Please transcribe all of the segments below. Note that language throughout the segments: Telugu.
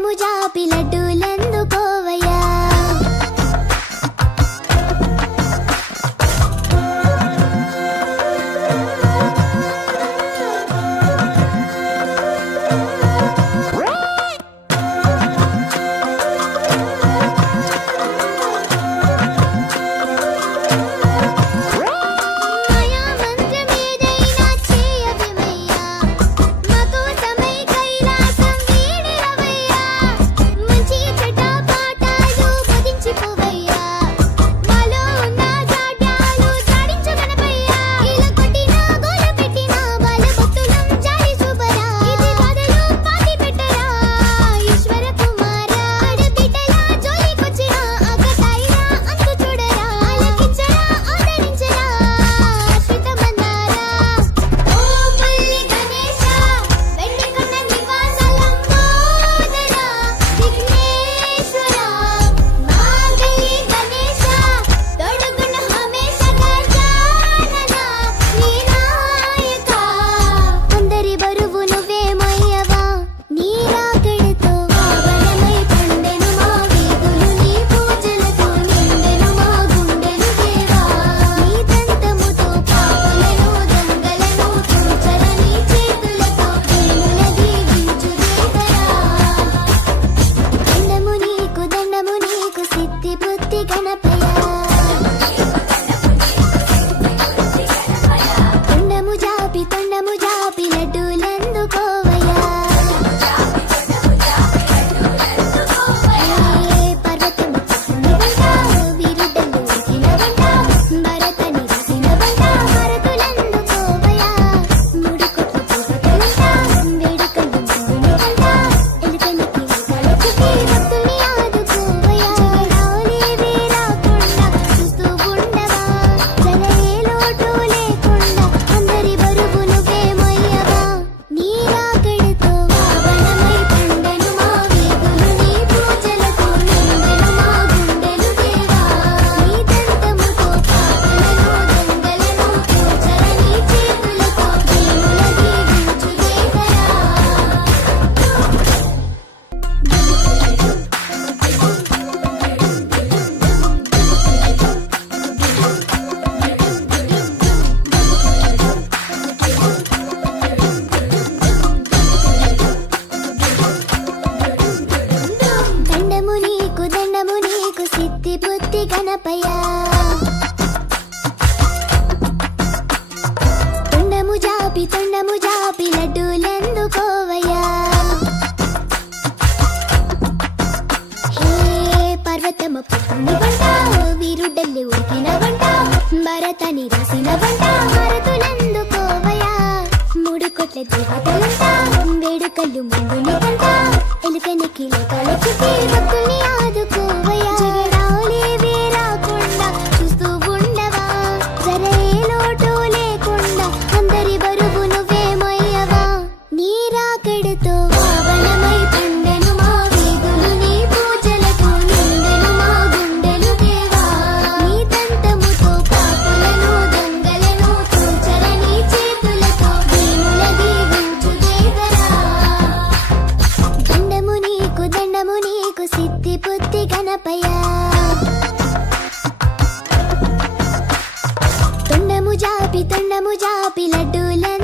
జాపి తొండము జాపి బుద్ధి గణపయ్య. తొండము జాపి తొండము జాపి లడ్డూలను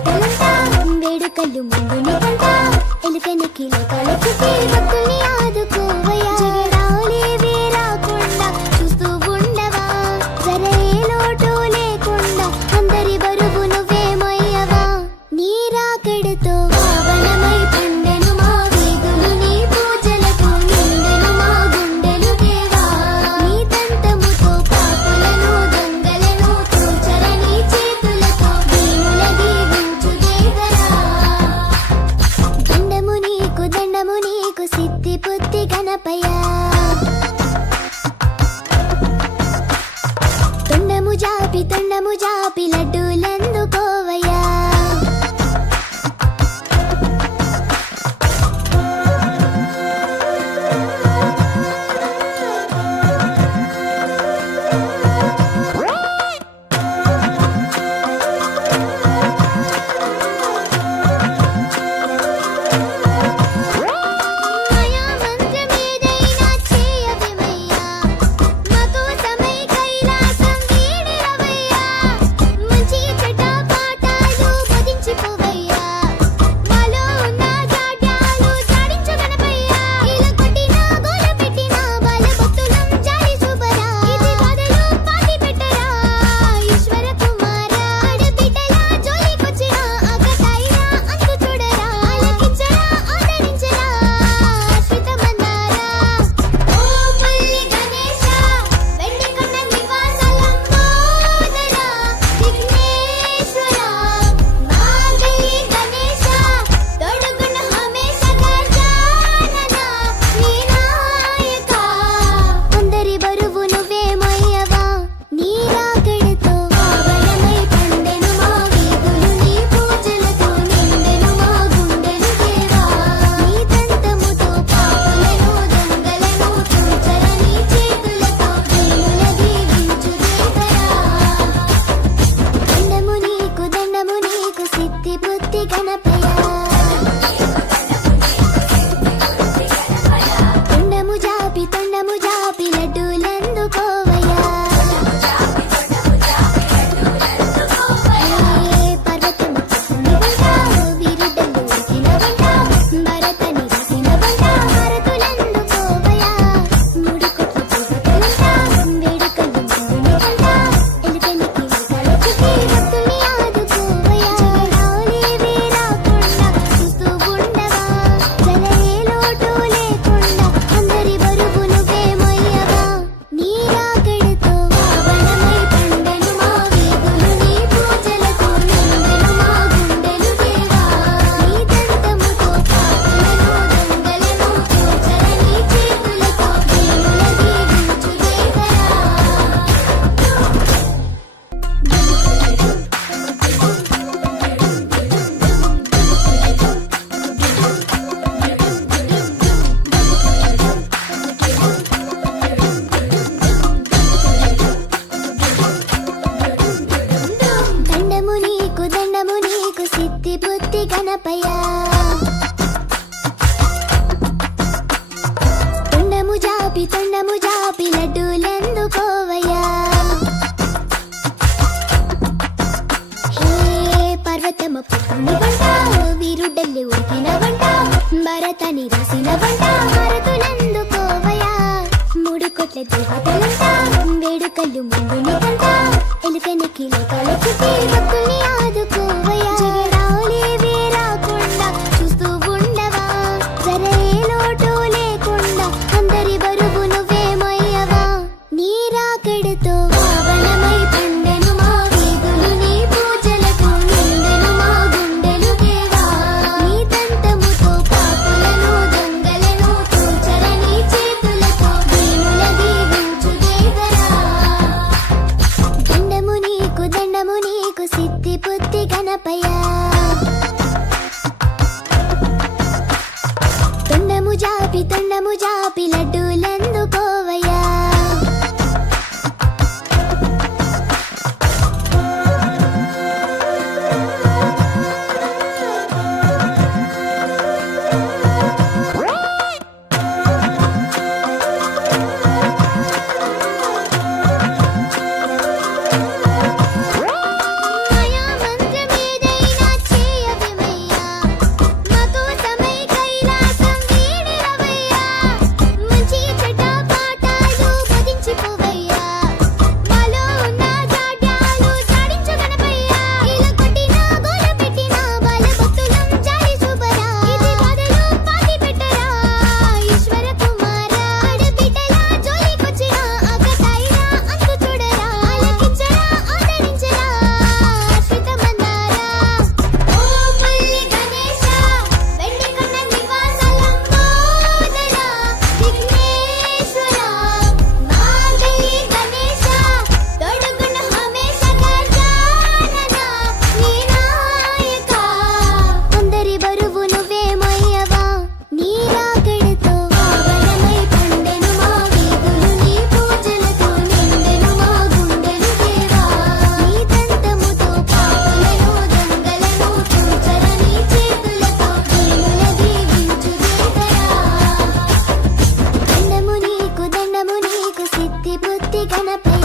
కోట్ల దేవతలంతా వేడుకలు ముందుని వంట ఎలుకనికి చుట్టి భక్తుల్ని gonna pay.